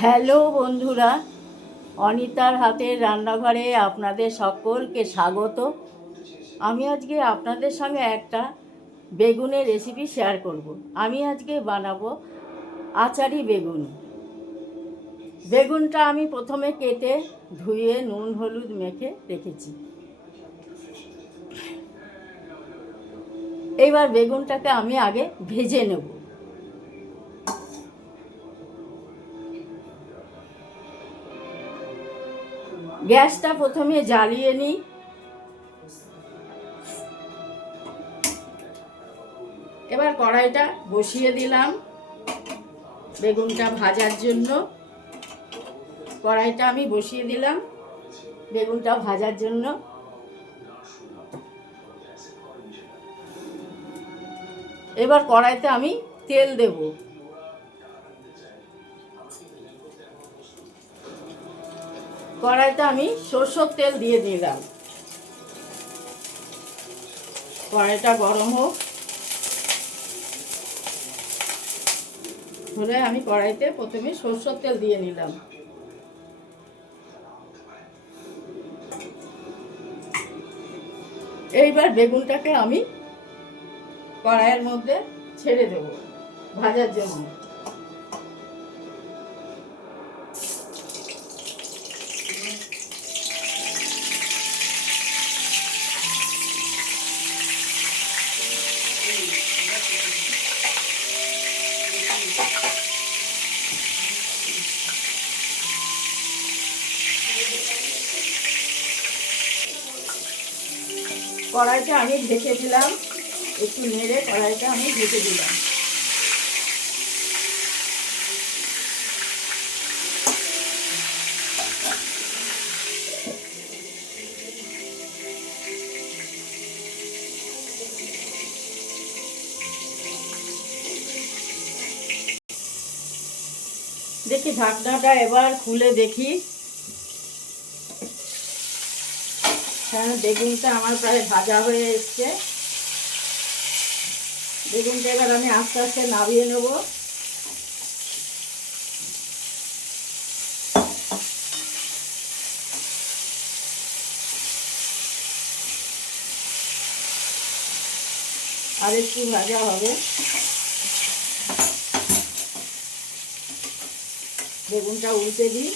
Hello বন্ধুরা, অনিতার হাতের রান্নাঘরে আপনাদের সকলকে স্বাগত। আমি আজকে আপনাদের সঙ্গে একটা বেগুনের রেসিপি শেয়ার করব। আমি আজকে বানাবো আচারি বেগুন। বেগুনটা আমি প্রথমে কেটে ধুয়ে নুন হলুদ মেখে রেখেছি। এইবার বেগুনটাকে আমি আগে ভেজে নেব। গ্যাসটা প্রথমে জ্বালিয়ে নিই। এবার কড়াইটা বসিয়ে দিলাম বেগুনটা ভাজার জন্য। কড়াইটা আমি বসিয়ে দিলাম বেগুনটা ভাজার জন্য। এবার কড়াইতে আমি তেল দেব। কড়াইতে আমি সরষের তেল দিয়ে দিলাম। কড়াইটা গরম হোক হলে আমি কড়াইতে প্রথমে সরষের তেল দিয়ে নিলাম। এইবার বেগুনটাকে আমি কড়াইয়ের মধ্যে ছেড়ে দেব ভাজার জন্য। কড়াইটা আমি ঢেকে দিলাম, একটু নেড়ে কড়াইটা আমি ঢেকে দিলাম। দেখি ঢাকনাটা এবার খুলে দেখি। হ্যাঁ, বেগুনটা আমার প্রায় ভাজা হয়ে এসছে। বেগুনটা এবার আমি আস্তে আস্তে নামিয়ে নেব। আর একটু ভাজা হবে। বেগুনটা উল্টে দিই।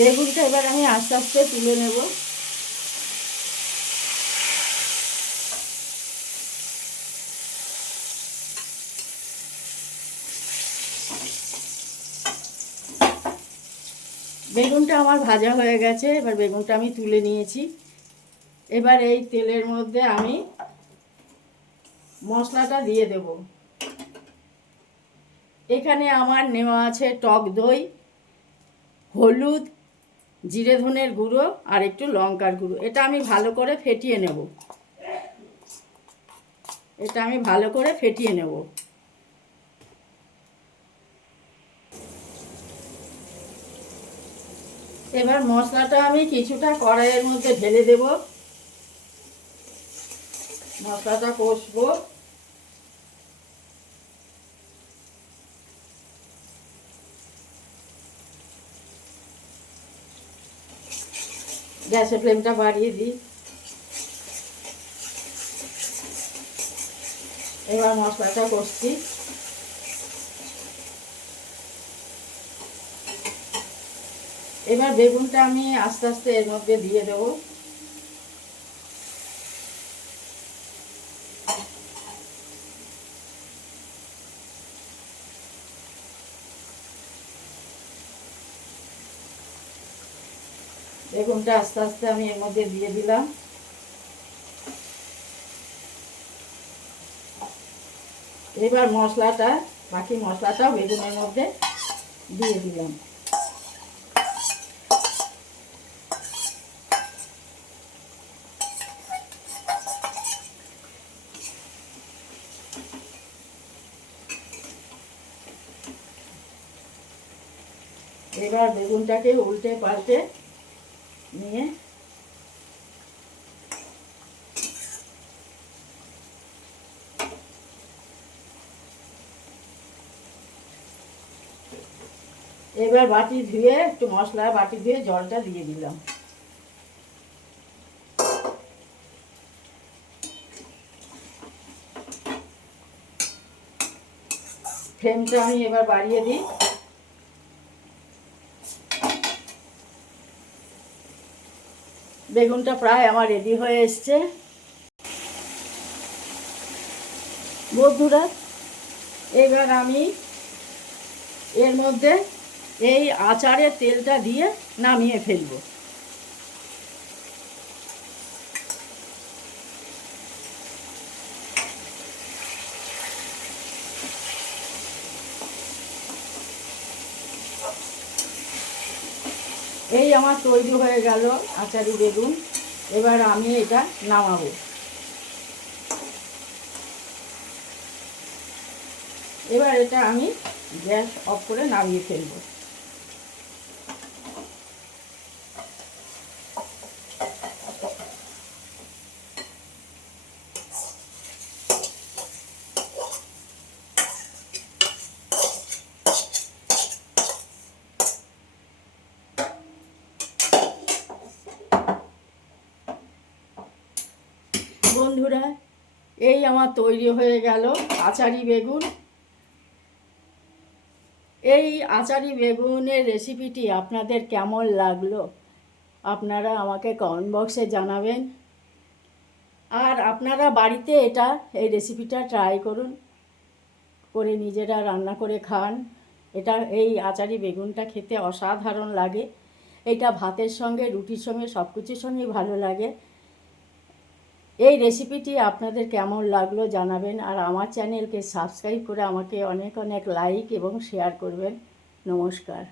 বেগুনটা এবার আমি আস্তে আস্তে তুলে নেব। বেগুনটা আমার ভাজা হয়ে গেছে। এবার বেগুনটা আমি তুলে নিয়েছি। এবার এই তেলের মধ্যে আমি মশলাটা দিয়ে দেব। এখানে আমার নেওয়া আছে টক দই, হলুদ, জিরে ধনের গুঁড়ো আর একটু লঙ্কার গুঁড়ো। এটা আমি ভালো করে ফেটিয়ে নেব। এবার মশলাটা আমি কিছুটা কড়াইয়ের মধ্যে ঢেলে দেব। মশলাটা কষবো। গ্যাসের ফ্লেমটা বাড়িয়ে দিই। এবার মশলাটা কষছি। এবার বেগুনটা আমি আস্তে আস্তে এর মধ্যে দিয়ে দেবো। বেগুনটা আস্তে আস্তে আমি এর মধ্যে দিয়ে দিলাম। এবার বাকি মশলাটাও বেগুনের মধ্যে দিয়ে দিলাম। এবার বেগুনটাকে উল্টে পাল্টে নিয়ে এবার বাটি ধুয়ে একটু মশলা বাটি ধুয়ে জলটা দিয়ে দিলাম। ফ্লেমটা আমি এবার বাড়িয়ে দিই। বেগুনটা প্রায় আমার রেডি হয়ে এসছে। বন্ধুরা, এবার আমি এর মধ্যে এই আচারের তেলটা দিয়ে নামিয়ে ফেলবো। এই আমার তৈরি হয়ে গেল আচারি বেগুন। এবার আমি এটা নামাবো। এবার এটা আমি গ্যাস অফ করে নামিয়ে ফেলবো। বন্ধুরা, এই আমার তৈরি হয়ে গেল আচারি বেগুন। এই আচারি বেগুনের রেসিপিটি আপনাদের কেমন লাগলো আপনারা আমাকে কমেন্ট বক্সে জানাবেন। আর আপনারা বাড়িতে এই রেসিপিটা ট্রাই করুন, করে নিজেরা রান্না করে খান। এই আচারি বেগুনটা খেতে অসাধারণ লাগে। এটা ভাতের সঙ্গে, রুটির সঙ্গে, সব কিছুর সঙ্গেই ভালো লাগে। এই রেসিপিটি আপনাদের কেমন লাগলো জানাবেন। আর আমার চ্যানেলকে সাবস্ক্রাইব করে আমাকে অনেক অনেক লাইক এবং শেয়ার করবেন। নমস্কার।